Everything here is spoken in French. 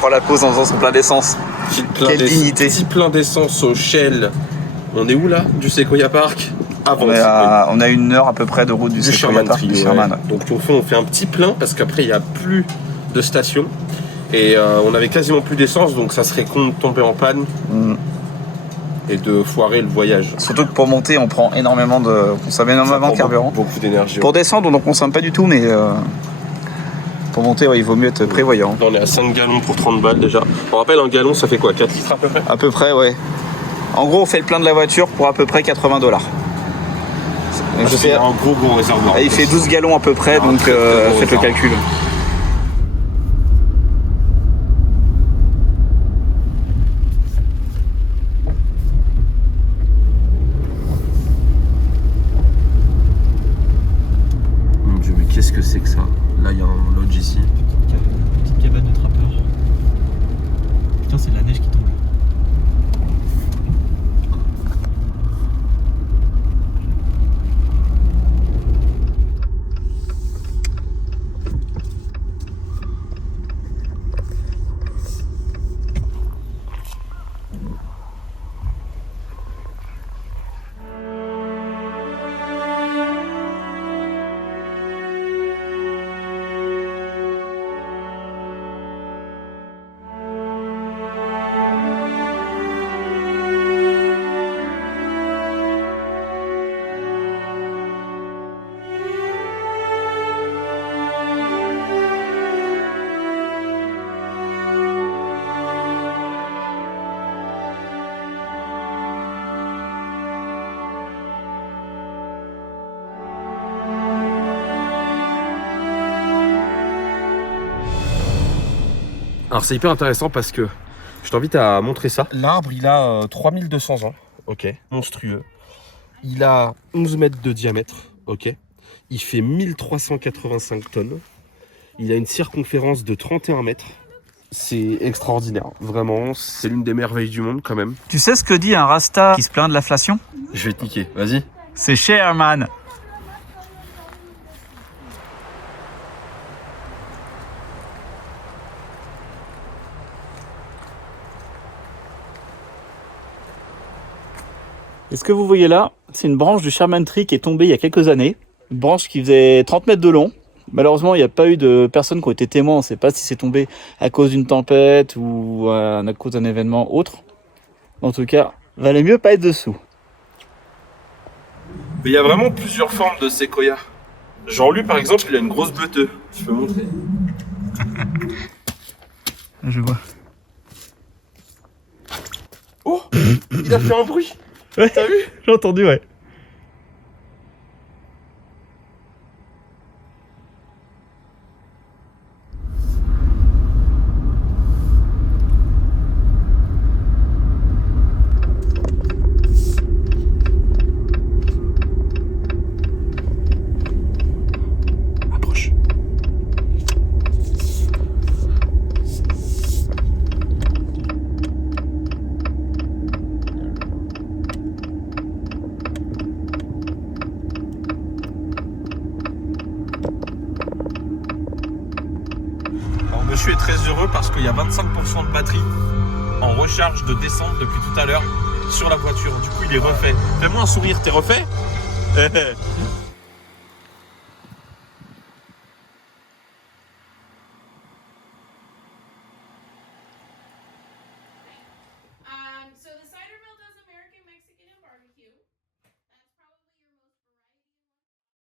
prend la pause en faisant son plein d'essence. Quelle dignité. Petit plein d'essence au Shell. On est où là? Du Sequoia Park? Avant. On a 1 heure à peu près de route du Sequoia Park. Ouais. Donc on fait un petit plein parce qu'après il n'y a plus de station. Et on avait quasiment plus d'essence, donc ça serait con de tomber en panne et de foirer le voyage. Surtout que pour monter, on prend énormément de carburant. Beaucoup d'énergie. Pour descendre, on n'en consomme pas du tout, mais pour monter, ouais, il vaut mieux être prévoyant. Là, on est à 5 gallons pour 30 balles déjà. On rappelle, un gallon, ça fait quoi? 4 litres à peu près? À peu près, ouais. En gros, on fait le plein de la voiture pour à peu près $80. C'est un gros réservoir. Il fait 12 gallons à peu près, donc faites le calcul. Mon Dieu, mais qu'est-ce que c'est que ça? Là, il y a un lodge ici. Petite cabane de trappeur. Putain, c'est de la neige qui tombe. Alors c'est hyper intéressant parce que je t'invite à montrer ça. L'arbre il a 3200 ans, ok, monstrueux. Il a 11 mètres de diamètre, ok. Il fait 1385 tonnes. Il a une circonférence de 31 mètres. C'est extraordinaire, vraiment, c'est l'une des merveilles du monde quand même. Tu sais ce que dit un Rasta qui se plaint de l'inflation? Je vais te niquer, vas-y. C'est cher, man. Et ce que vous voyez là, c'est une branche du Sherman Tree qui est tombée il y a quelques années. Une branche qui faisait 30 mètres de long. Malheureusement, il n'y a pas eu de personnes qui ont été témoins. On ne sait pas si c'est tombé à cause d'une tempête ou à cause d'un événement autre. En tout cas, valait mieux pas être dessous. Mais il y a vraiment plusieurs formes de séquoia. Jean-Luc par exemple, il a une grosse bleuteux. Je peux montrer. Je vois. Oh, il a fait un bruit. Ouais, t'as vu? J'ai entendu, ouais. Approche. Alors monsieur est très heureux parce qu'il y a 25% de batterie en recharge de descente depuis tout à l'heure sur la voiture. Du coup il est refait. Fais-moi un sourire, t'es refait?